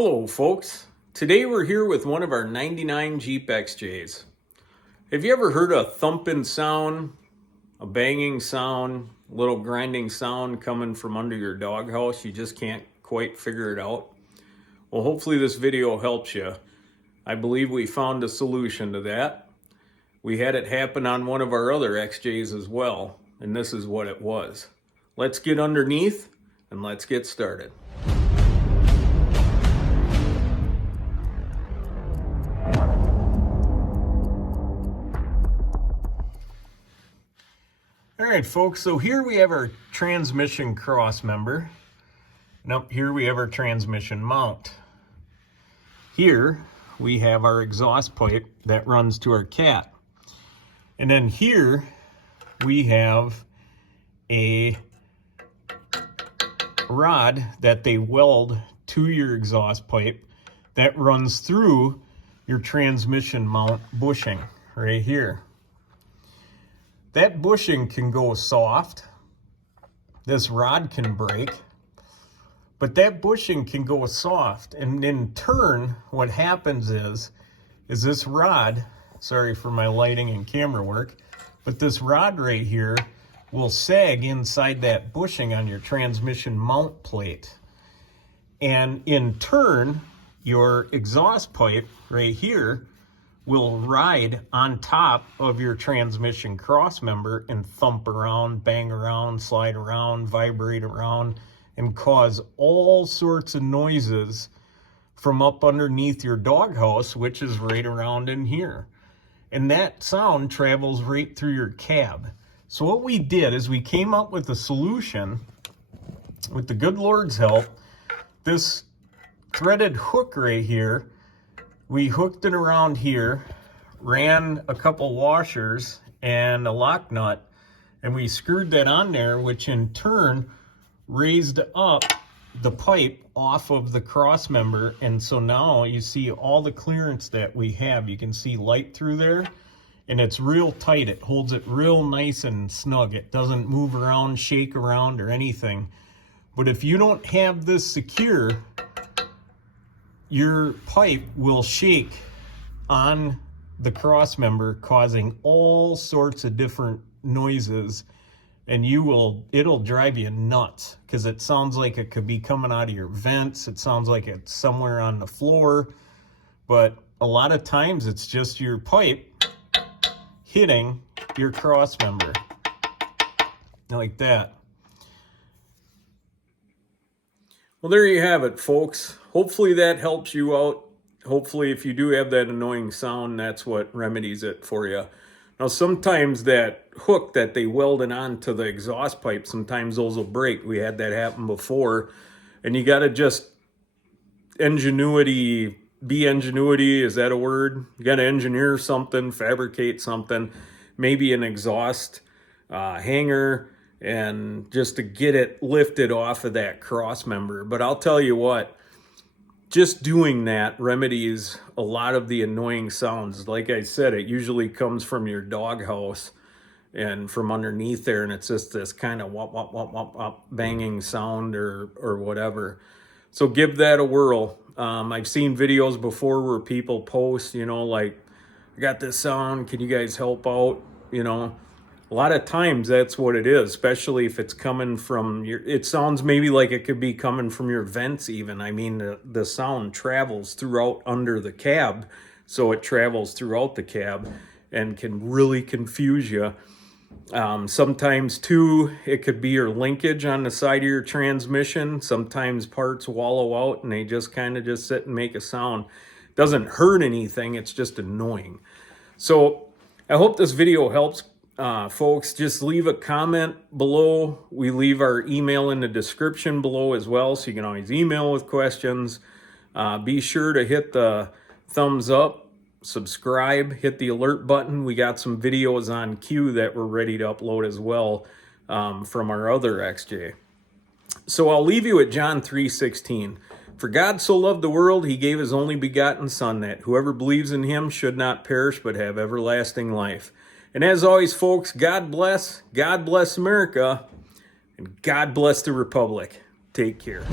Hello folks, today we're here with one of our 99 Jeep XJs. Have you ever heard a thumping sound, a banging sound, a little grinding sound coming from under your doghouse? You just can't quite figure it out? Well, hopefully this video helps you. I believe we found a solution to that. We had it happen on one of our other XJs as well, and this is what it was. Let's get underneath and let's get started. All right, folks, so here we have our transmission cross member, and up here we have our transmission mount. Here we have our exhaust pipe that runs to our cat. And then here we have a rod that they weld to your exhaust pipe that runs through your transmission mount bushing right here. That bushing can go soft, this rod can break, but that bushing can go soft, and in turn what happens is this rod, sorry for my lighting and camera work, but this rod right here will sag inside that bushing on your transmission mount plate, and in turn your exhaust pipe right here will ride on top of your transmission cross member and thump around, bang around, slide around, vibrate around, and cause all sorts of noises from up underneath your doghouse, which is right around in here. And that sound travels right through your cab. So what we did is we came up with a solution with the good Lord's help. This threaded hook right here, we hooked it around here, ran a couple washers and a lock nut, and we screwed that on there, which in turn raised up the pipe off of the cross member. And so now you see all the clearance that we have. You can see light through there, and it's real tight. It holds it real nice and snug. It doesn't move around, shake around, or anything. But if you don't have this secure, your pipe will shake on the cross member, causing all sorts of different noises, and it'll drive you nuts because it sounds like it could be coming out of your vents. It sounds like it's somewhere on the floor, but a lot of times it's just your pipe hitting your cross member like that. Well, there you have it, folks. Hopefully that helps you out. Hopefully if you do have that annoying sound, that's what remedies it for you. Now, sometimes that hook that they welded onto the exhaust pipe, sometimes those will break. We had that happen before. And you got to just be ingenuity, is that a word? You got to engineer something, fabricate something, maybe an exhaust hanger, and just to get it lifted off of that cross member. But I'll tell you what, just doing that remedies a lot of the annoying sounds. Like I said, it usually comes from your doghouse and from underneath there, and it's just this kind of wop, wop, wop, wop, wop banging sound or whatever. So give that a whirl. I've seen videos before where people post, like, I got this sound, can you guys help out? A lot of times that's what it is, especially if it's coming from it sounds maybe like it could be coming from your vents even. I mean, the sound travels throughout under the cab, so it travels throughout the cab and can really confuse you. Sometimes too, it could be your linkage on the side of your transmission. Sometimes parts wallow out and they just kind of just sit and make a sound. Doesn't hurt anything, it's just annoying. So I hope this video helps. Folks, just leave a comment below. We leave our email in the description below as well, so you can always email with questions. Be sure to hit the thumbs up, subscribe, hit the alert button. We got some videos on queue that we're ready to upload as well from our other XJ. So I'll leave you at John 3:16. For God so loved the world, he gave his only begotten Son, that whoever believes in him should not perish but have everlasting life. And as always, folks, God bless America, and God bless the Republic. Take care.